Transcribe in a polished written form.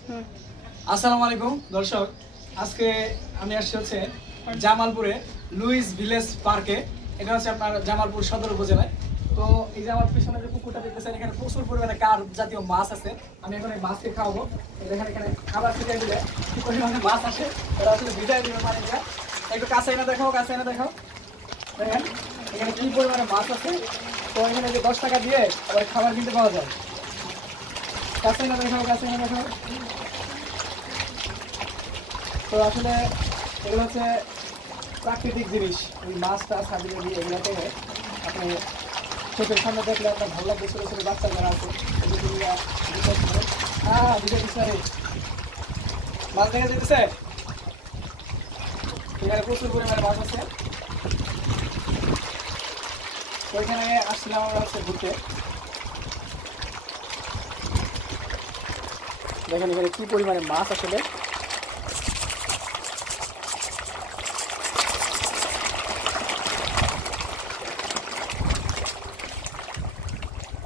আসসালামু আলাইকুম দর্শক, আজকে আমি আসছি হচ্ছে জামালপুরে লুইস ভিলেজ পার্কে। এটা হচ্ছে আপনার জামালপুর সদর উপজেলায়। তো এই যে আমার পিছনে যে পুকুরটা দেখতেছেন, এখানে প্রচুর পরিমাণে কার জাতীয় মাছ আছে। আমি এখন এই মাছকে খাওয়াবো। দেখেন এখানে খাবার ছিটিয়ে দিলে কি পরিমাণে মাছ আসে, এটা আসলে ভিজাই দিবে পানিটা। একটু কাছে এনে দেখাও, কাছে এনে দেখাও। দেখেন এখানে কি পরিমাণে মাছ আছে। তো এখানে যে 10 টাকা দিয়ে আবার খাবার কিনতে পাওয়া যায়। কাছে এনে দেখাও, কাছে এনে দেখাও। তো আসলে এগুলো হচ্ছে প্রাকৃতিক জিনিস। ওই মাছটা সাজিয়ে দিয়ে এগুলোতে আপনি চোখের সামনে দেখলে আপনার ভালো লাগবে। ছোটো ছোটো বাচ্চা যারা আছে মাছ দেখা যেতেছে, এখানে প্রচুর পরিমাণে মাছ আছে। তো এখানে আসছিলাম আমরা হচ্ছে ঘুরতে। দেখেন এখানে কি পরিমাণে মাছ আসলে।